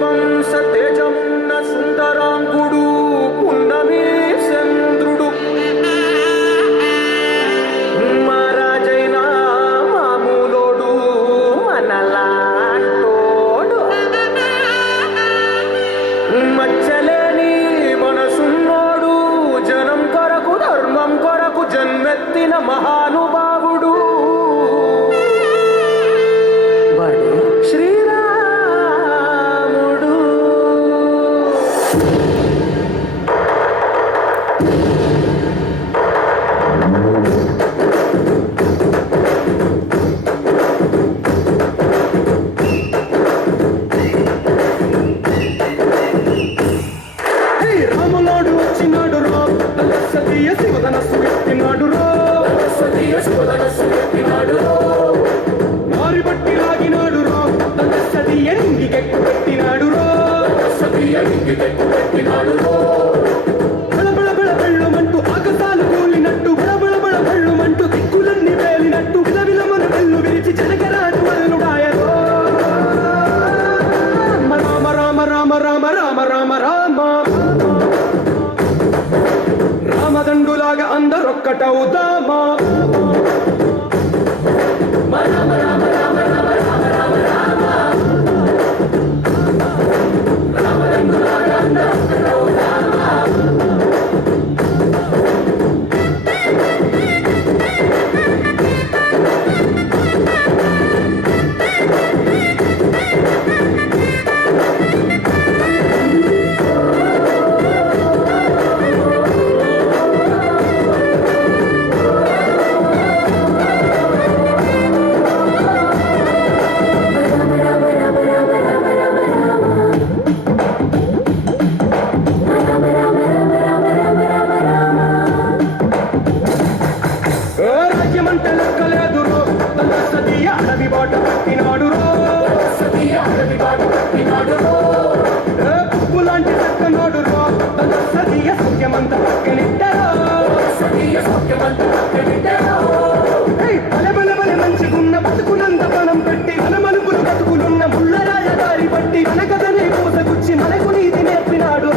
సూర్యవంశ తేజమున్న సుందరాంగుడు పున్నమి చంద్రుడు మహారాజైన మామూలోడు మనలాంటోడు మచ్చలేని మనసున్నోడు జనం కొరకు ధర్మం కొరకు జన్మెత్తిన మహానుభావుడు శ్రీరాముడు. రామునాడు వచ్చినాడు రా సతీయ శివధనస్సు ఎత్తినాడు రా మారి బట్టి లాగినాడు రా సతీయ నింగికెక్కు పెట్టినాడు రా బళబళ బెళ్ళుమంటూ ఆకాశాలు కూలినట్టు బళబళ బెళ్ళుమంటూ దిక్కులన్నీ వేలినట్టు విలవిలమను వెల్లు విరిచి జనకరాజు వల్లుడాయరో రామ రామ రామ రామ రామ రామ రామ రామదండులాగా అందరొక్కటవుదామా రామ రామ రామ రామ రామ రామ రామ రామదండులాగా అందరొక్కటవుదామా. రాజ్యమంటే లెక్కలేదు రో సతీయ అడవి బాట పట్టినాడు రో పువ్వు లాంటి చక్కనోడు రో సతీయ సత్యమంత పక్కనిట్టరో బలె బలె బలె మంచిగున్న బతుకునంత పణం పెట్టి మన మలుపులు బతుకులున్న ముళ్ళ రాజదారి పట్టి మన కథని పూసగుచ్చి మనకు నీతి నేర్పినాడు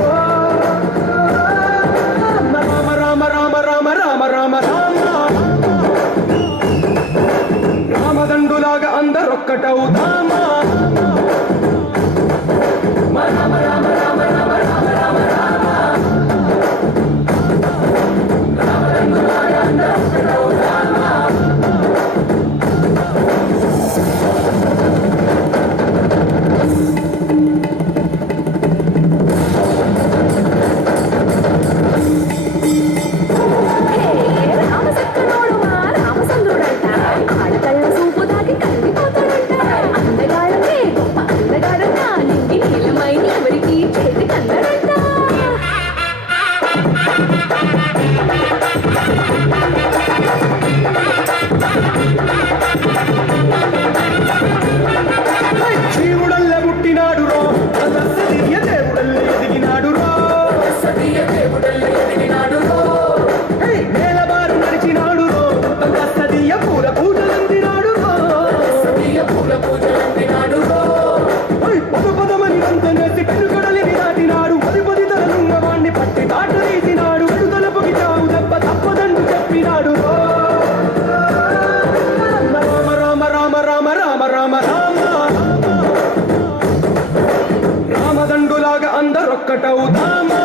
రామ రామ రామ రామ రామ రామ రామ రామదండులాగా అందరొక్కటవుదామా రామ రామ రామ రామ రామ రామ రామ రామదండులాగా అందరొక్కటవుదామా. జీవుడల్ల పుట్టినాడు రో సతీయ దేవుడల్ల ఎదిగినాడు రో నేలబారు నడిచినాడు రో సతీయ పూల పూజలందినాడు రో పద పదమని వంతనేసి పెరుగడలిని దాటినాడు పది పది తరలున్న వాణ్ణి పట్టి దాట తీసినాడు తలపుకి చావు దెబ్బ తప్పదండు చెప్పినాడు రో రామ రామ రామ రామ రామ రామ రామ రామదండులాగా అందరొక్కటవుదామా